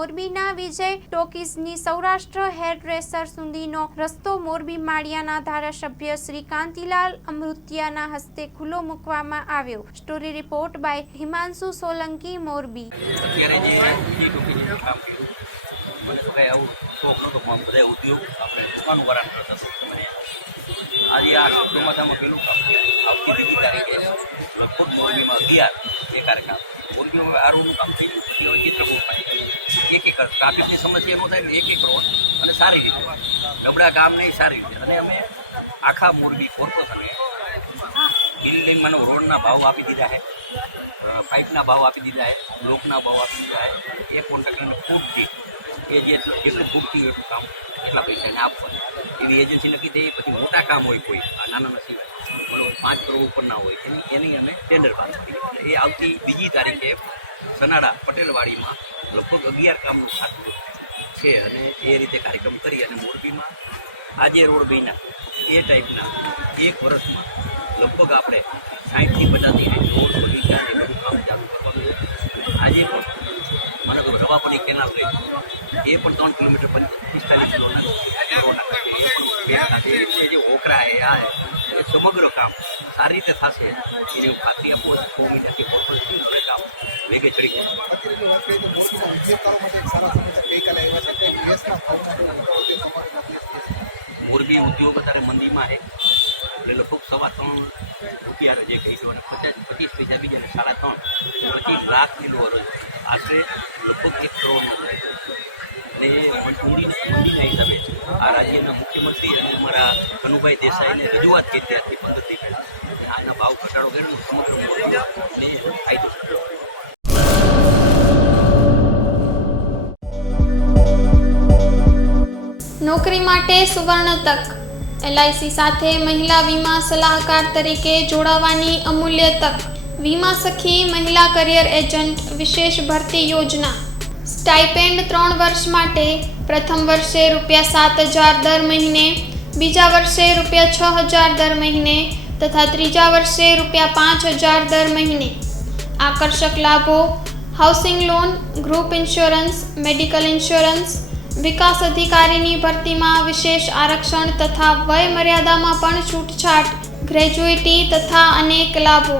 મોરબીના વિજય ટોકીઝની સૌરાષ્ટ્ર હેરડ્રેસર સુધીનો રસ્તો મોરબી માળિયાના ધારાસભ્ય શ્રી કાંતિલાલ અમૃતિયાના હસ્તે ખુલ્લો મૂકવામાં આવ્યો। Story report by Himanshu Solanki, Morbi. આજે આ ચોમાસામાં પેલું કામ આવતી બીજી તારીખે લગભગ મોરબીમાં 11 એ કાર્યક્રમ મોરબીમાં આરોનું કામ થઈ ગયું પછી હવે ચિત્રકૂટ એક ટ્રાફિકની સમસ્યા ન થાય એક રોડ અને સારી રીતે નબળા કામ નહીં સારી રીતે અને અમે આખા મોરબી કોર્પોરેશને બિલ્ડિંગમાંનો રોડના ભાવ આપી દીધા છે, પાઇપના ભાવ આપી દીધા છે, બ્લોકના ભાવ આપી દીધા છે। એ કોન્ટ્રાક્ટરને ફૂટથી એ જેટલું ફૂટથી એટલું કામ એટલા પૈસાને આપવા એવી એજન્સી નક્કી થઈ। પછી મોટા કામ હોય કોઈ નાના સિવાય બરાબર 5 કરોડ ઉપરના હોય એની અમે ટેન્ડર પાસ કરી। એ આવતી બીજી તારીખે સનાડા પટેલવાડીમાં લગભગ 11 કામનું ખાતું છે અને એ રીતે કાર્યક્રમ કરી અને મોરબીમાં આજે રોડ બન્યા એ ટાઈપના 1 વર્ષમાં લગભગ આપણે 60 થી 50 રોડ બગીચાને બધું કામ ચાલુ કરવાનું છે। આજે પણ મને તો રવાપરી કેનાલ લઈ એ પણ 3 કિલોમીટર 45 કિલોના જે ઓકરા એ આ એ સમગ્ર કામ સારી રીતે થશે એની ખાતરી આપો। 6 મહિનાથી હવે કામ વેગે ચડી ગયું। મોરબી ઉદ્યોગ અત્યારે મંદીમાં છે એટલે લગભગ 3.25 રૂપિયા જે કહીશું અને 25 પૈસા બીજાને 3.5 25 લાખ કિલો રોજ આશરે લગભગ 1 કરોડનો થાય। મંદીના હિસાબે આ રાજ્યના મુખ્યમંત્રી અને અમારા કનુભાઈ દેસાઈને રજૂઆત કરી હતી 15 દી પહેલાં આના ભાવ ઘટાડો કર્યો સમગ્ર મોરબીને ફાયદો થયો। નોકરી માટે સુવર્ણ તક। LIC સાથે મહિલા વીમા સલાહકાર તરીકે જોડાવાની અમૂલ્ય તક। વીમા સખી મહિલા કરિયર એજન્ટ વિશેષ ભરતી યોજના। સ્ટાઇપેન્ડ 3 વર્ષ માટે પ્રથમ વર્ષે ₹7,000 દર મહિને, બીજા વર્ષે ₹6,000 દર મહિને તથા ત્રીજા વર્ષે ₹5,000 દર મહિને। આકર્ષક લાભો: housing loan, group insurance, medical insurance, વિકાસ અધિકારીની ભરતીમાં વિશેષ આરક્ષણ તથા વય મર્યાદામાં પણ છૂટછાટ, ગ્રેજ્યુઇટી તથા અનેક લાભો।